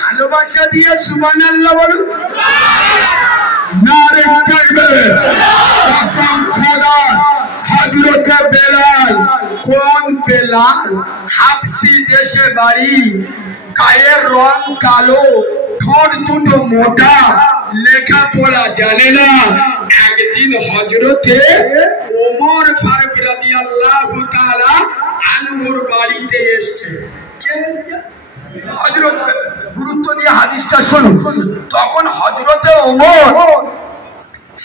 ভালোবাসা দিয়ে সুবহানাল্লাহ বলুন। নারে তাকবীর। কসম খোদার, হযরতে বেলাল। কোন বেলাল? হাবশি দেশে বাড়ি, গায়ের রং কালো, ঠোঁট দুটো মোটা, লেখাপড়া জানে না। একদিন হযরতে ওমর ফারুক রাদিয়াল্লাহু তাআলা আনহুর বাড়িতে এসেছে। কে এসেছে? হযরত। গুরুত্ব দিয়ে হাদিসটা শুনুন। তখন হযরতে ওমর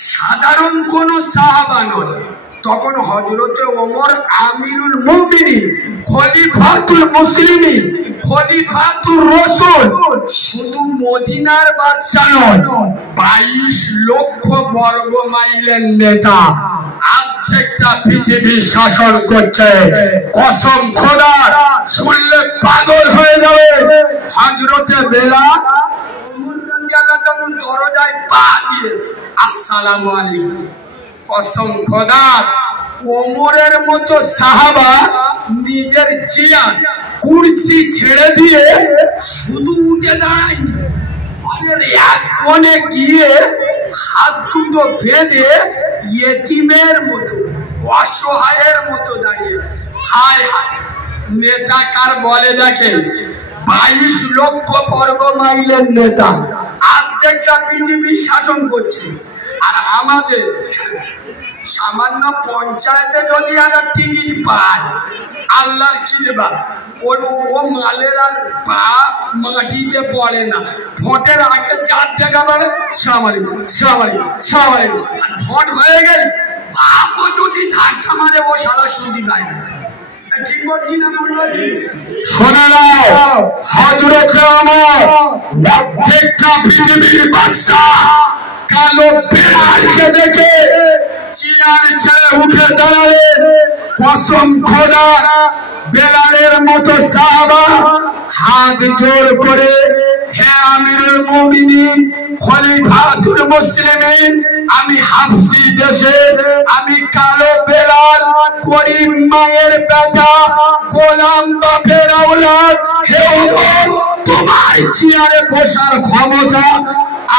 সাধারণ কোন সাহাবা নন, তখন হযরতে ওমর আমিরুল মুমিনিন, খলিফাতুল মুসলিমিন, খলিফাতুর রাসূল, শুধু মদিনার বাদশা নন, 22 লক্ষ বর্গ মাইলের নেতা, অর্ধেকটা পৃথিবী শাসন করছে। কসম খোদার, শুনলে পাগল হয়ে যাবে। হযরতে বেলাল ওমর রাদিয়াল্লাহু আনহু দরজায় পা দিয়ে আসসালামু আলাইকুম। কসম খোদার, ওমরের মতো সাহাবা নিজের চেয়ার কুরসি ছেড়ে দিয়ে শুধু উঠে দাঁড়ায়নি, এক কোণে গিয়ে হাত দুটো বেঁধে ইয়েতিমের মতো, অসহায়ের মতো দাঁড়িয়ে। হায় হায়, নেতা কার বলে দেখেন, 22 লক্ষ বর্গ মাইলের নেতা, অর্ধেকটা পৃথিবী শাসন করছে। আর আমাদের সামান্য পঞ্চায়েতে যদি একটা টিকিট পায়, আল্লাহর কি দেবা, ও মালের আর পা মাটিতে পড়ে না। ভোটের আগে যার জায়গা পাবে সালাম আলাইকুম, সালাম আলাইকুম, সালাম আলাইকুম। আর ভোট হয়ে গেলে বাপও যদি ধাক্কা মারে ও সারা শুনতে পায় না। ঠিক বলছি না? শোনা নাও, হযরতে ওমর অর্ধেকটা পৃথিবীর বাদশা কালো বেলালকে দেখে চেয়ার ছেড়ে উঠে দাঁড়ালেন। কসম খোদা, বেলালের মতো সাহাবা হাত জোড় করে, হে আমিরুল মুমিনিন, খলিফাতুল মুসলিমিন, আমি হাবশি দেশে, আমি কালো বেলাল, গরীব মায়ের বেটা, গোলাম বাপের আওলাদ। হে ওমর, তোমার চেয়ারে বসার ক্ষমতা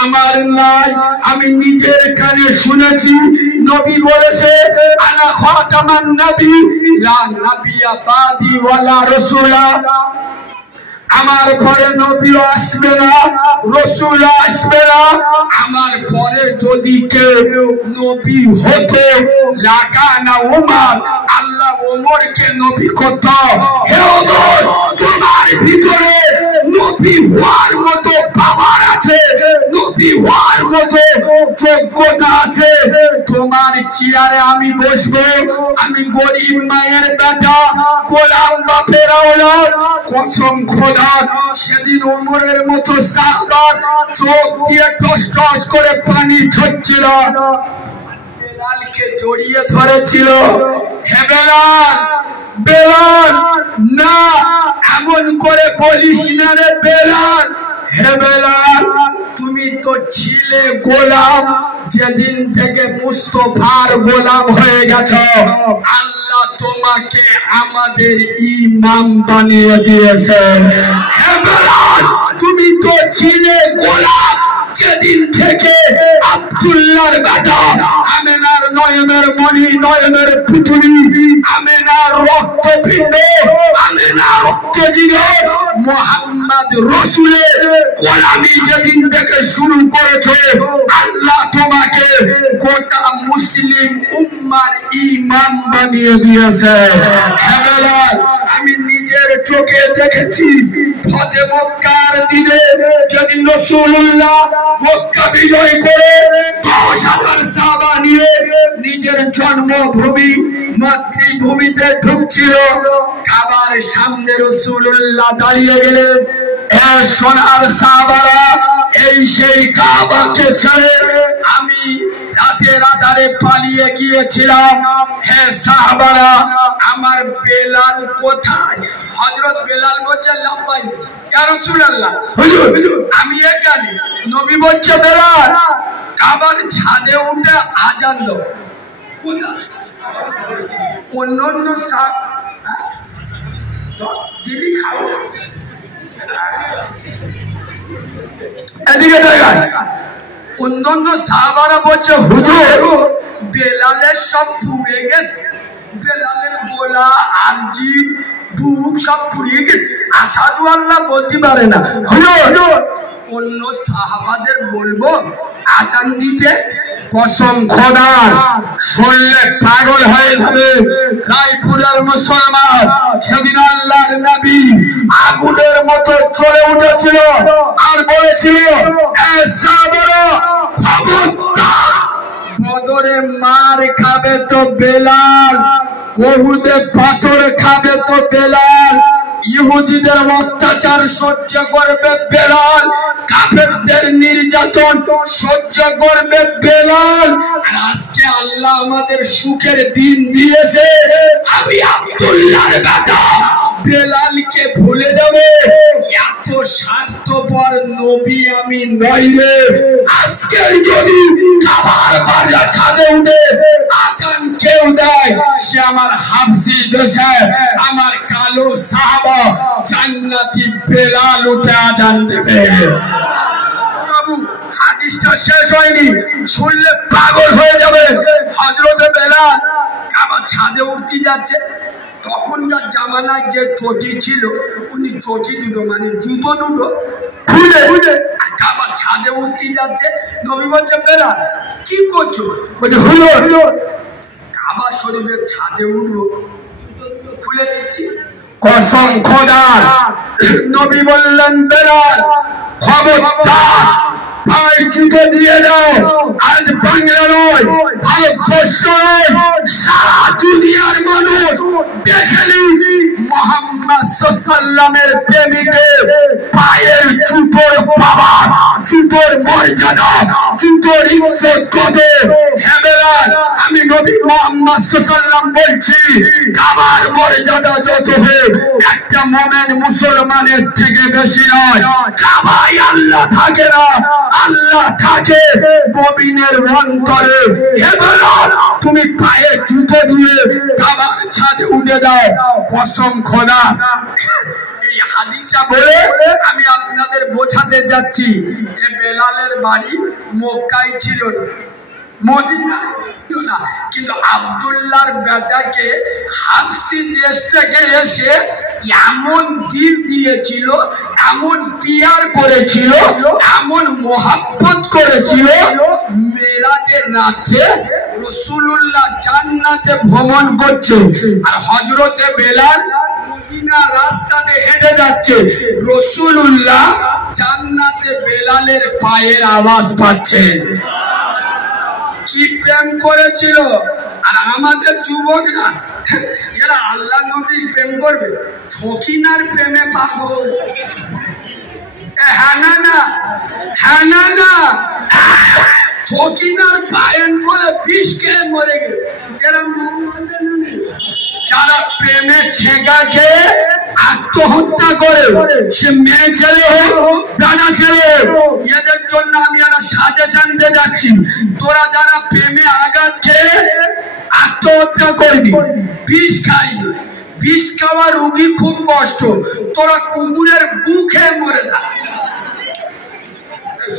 আমার নাই। আমি নিজের কানে শুনেছি, নবী বলেছে, আনা খাতামান নবী, লা নবিয়্যা বাদি ওয়ালা রাসূলা। আমার পরে নবীও আসবে না, রাসূল আসবে না। আমার পরে যদি কেউ নবী হতো, লাকানা ওমর, আল্লাহ ওমরকে নবী করত। হে ওমর, তোমার ভিতরে নবী হওয়ার মতো পাওয়ার আছে, নবী হওয়ার মতো যোগ্যতা আছে। তোমার চেয়ারে আমি বসবো, আমি গরিব মায়ের বেটা, গোলাম বাপের আওলাদ। কসম খোদা, সেদিন ওমরের মতো সাহাবা চোখ দিয়ে টস টস করে পানি ঝরছিল, বেলালকে জড়িয়ে ধরেছিল। হে বেলাল, বেলাল, না এমন করে বলিস না রে বেলাল। হে বেলাল, তুমি তো ছিলে গোলাম, যেদিন থেকে মুস্তাফার গোলাম হয়ে গেছো, আল্লাহ তোমাকে আমাদের ইমাম বানিয়ে দিয়েছেন। হে বেলাল, তুমি তো ছিলে গোলাম, যেদিন থেকে আব্দুল্লাহর বেটা, আমেনার নয়নের মণি, নয়নের পুতুলি, আমেনার রক্তপিণ্ড, আমেনার রক্তজিগার মুহাম্মদ রাসূলের গোলামি যেদিন থেকে শুরু করেছে, আল্লাহ তোমাকে গোটা মুসলিম উম্মার ইমাম বানিয়ে দিয়েছে। হে বেলাল, আমি নিজের চোখে দেখেছি, ফতে মক্কার দিনে যেদিন রাসূলুল্লাহ মক্কা বিজয় করে 10,000 সাহাবা নিয়ে নিজের জন্মভূমি মাতৃভূমিতে ঢুকছিল, কাবার সামনে রাসূলুল্লাহ দাঁড়িয়ে গেলেন। এ সোনার সাহাবারা, এই সেই কাবাকে ছেড়ে আমি রাতের আধারে পালিয়ে গিয়েছিলাম। হে সাহাবারা, আমার বেলাল কোথায়? হযরত বেলাল বলছে, লাব্বাইক ইয়া রাসূলুল্লাহ, হুজুর আমি এখানে। নবী বলছে, বেলাল কাবার ছাদে উঠে আজান দাও। অন্য দিদি খাও, এদিকে দেখেন অন্যান্য সাহাবারা বলছে হুজুর বেলালের সব পুড়ে গেছে, বেলালের গোলা আঞ্জিব বুক সব পুড়িয়ে গেছে, আসাদু আল্লাহ বলতে পারে না। হুজুর অন্য সাহাবাদের বলবো আজান দিতে? কসম খোদার শুনলে পাগল হয়ে যাবে। রায়পুরের মুসলমান সেদিন আল্লাহর নবী আগুনের মতো চলে উঠেছিল আর বলেছিল খবরদার, বদরে মার খাবে তো বেলাল, উহুদে পাথর খাবে তো বেলাল, ইহুদিদের অত্যাচার সহ্য করবে বেলাল, কাফেরদের নির্যাতন সহ্য করবে বেলাল। আর আজকে আল্লাহ আমাদের সুখের দিন দিয়েছে, আমি আব্দুল্লাহর বেটা বেলালকে ভুলে যাবে? এত স্বার্থপর নবী আমি নই রে। আজকে যদি কাবার বাড়ির ছাদে উঠে আজান কেউ দেয়, সে আমার হাফসি দেশে আমার কালো সাহাবা জান্নাতি বেলাল উঠে আজান দেবে। বাবু হাদিসটা শেষ হয়নি, শুনলে পাগল হয়ে যাবে। হযরতে বেলাল কাবার ছাদে উঠতে যাচ্ছে, তখনকার জামানায় যে চটি ছিল উনি চটি দুটো মানে জুতো দুটো খুলে কাবার ছাদে উঠতে যাচ্ছে। নবী বলছে বেলাল কি করছো? বলছে হুজুর কাবার শরীফের ছাদে উঠবো, জুতো দুটো খুলে দিচ্ছি। কসম খোদার নবী বললেন বেলাল খবরদার পায়ের জুতো দিয়ে দাও। আজ বাংলা নয়, ভারতবর্ষ নয়, সারা দুনিয়ার মানুষ দেখেনি মুহাম্মদ সাল্লাল্লাহু প্রেমিকের পায়ের জুতোর পাওয়ার, জুতোর মর্যাদা, জুতোর ইজ্জত কত। হে বেলাল আমি নবী মুহাম্মদ সাল্লাল্লাহু বলছি, কাবার মর্যাদা যত হোক একটা মুমিন মুসলমানের থেকে বেশি নয়। কাবায় আল্লাহ থাকে না, আল্লাহ থাকে মুমিনের অন্তরে। হে বেলাল তুমি পায়ে জুতো দিয়ে কাবার ছাদে উঠে দাও। কসম খোদা এই হাদিসটা বলে আমি আপনাদের বোঝাতে যাচ্ছি, এ বেলালের বাড়ি মক্কায় ছিল না, মদিনায় ছিল না, কিন্তু আব্দুল্লাহর বেটাকে হাবশি দেশ থেকে এসে এমন দিল দিয়েছিল, এমন পিয়ার করেছিল, এমন মোহাব্বত করেছিল, মেরাজের রাতে রাসূলুল্লাহ জান্নাতে ভ্রমণ করছে আর হযরতে বেলাল মদিনা রাস্তাতে হেঁটে যাচ্ছে, রাসূলুল্লাহ জান্নাতে বেলালের পায়ের আওয়াজ পাচ্ছেন। কি প্রেম করেছিল। আর আমাদের যুবকরা এরা আল্লাহ নবীর প্রেম করবে, ছকিনার প্রেমে পাগল। হ্যাঁ না, হ্যাঁ না, ছকিনার পায়েন বলে বিষ খেয়ে মরে গেছে। এরা যারা প্রেমে ছেঁকা খেয়ে আত্মহত্যা করে, সে মেয়ে ছেলে হোক দাদা ছেলে হোক, এদের জন্য আমি একটা সাজেশন দিয়ে যাচ্ছি, তোরা যারা প্রেমে আঘাত খেয়ে আত্মহত্যা করবি, বিষ খাইবি, বিষ খাওয়া রোগী খুব কষ্ট, তোরা কুকুরের গু খেয়ে মরে যা।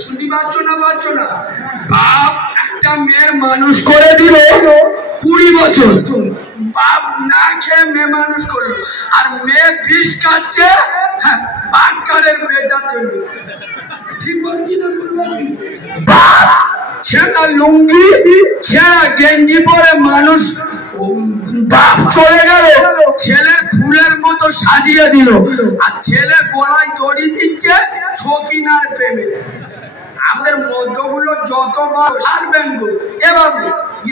শুনতে পাচ্ছ না? বাপ একটা মেয়ের মানুষ করে দিল 20 বছর, বাপ না খেয়ে মেয়ে মানুষ করলো, আর মেয়ে বিষ খাচ্ছে বাক্কারের বেটার জন্য। ঠিক বলছি না? বাপ ছেঁড়া লুঙ্গি ছেঁড়া গেঞ্জি পরে মানুষ, বাপ চলে গেল, ছেলের ফুলের মতো সাজিয়ে দিল, আর ছেলে গলায় দড়ি দিচ্ছে ছকিনার প্রেমে। আমাদের মধ্যগুলো যতবার সারবেন গো এবার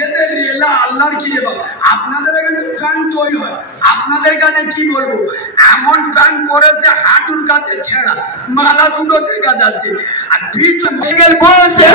এদের রেলা আল্লাহর কি রে বাবা। আপনাদের এখানে প্যান্ট তৈরি হয়, আপনাদের কাছে কি বলবো, এমন প্যান্ট পরেছে হাঁটুর কাছে ছেঁড়া, মালা দুটো দেখা যাচ্ছে, আর পিছন বসে